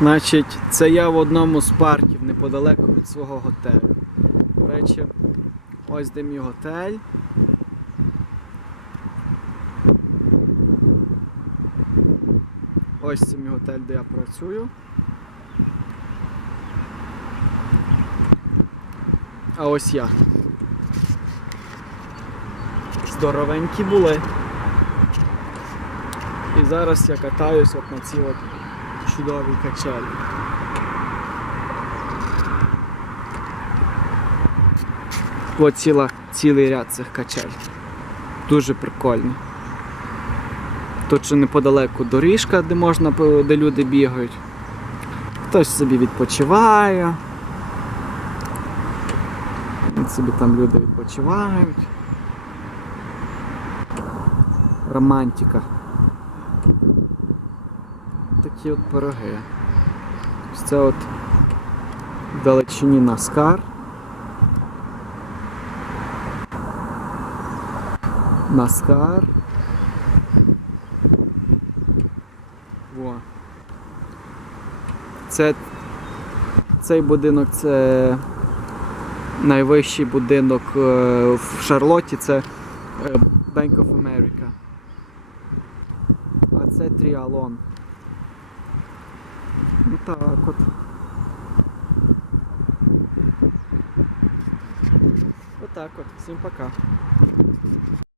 Значить, це я в одному з парків неподалеку від свого готелю. До речі, ось де мій готель. Ось це мій готель, де я працюю. А ось я. Здоровенькі були. І зараз я катаюсь от на цій от чудовій качелі. Ціла, цілий ряд цих качель. Дуже прикольно. Тут ще неподалеку доріжка, де можна, де люди бігають. Хтось собі відпочиває. От собі там люди відпочивають. Романтика. Такі от пироги. Ось Це от в далечині Наскар. Наскар. Во. Це цей будинок це найвищий будинок е, в Шарлотті, це е, Bank of America. А це Тріалон. Ну так от. Отак от. Всім пока.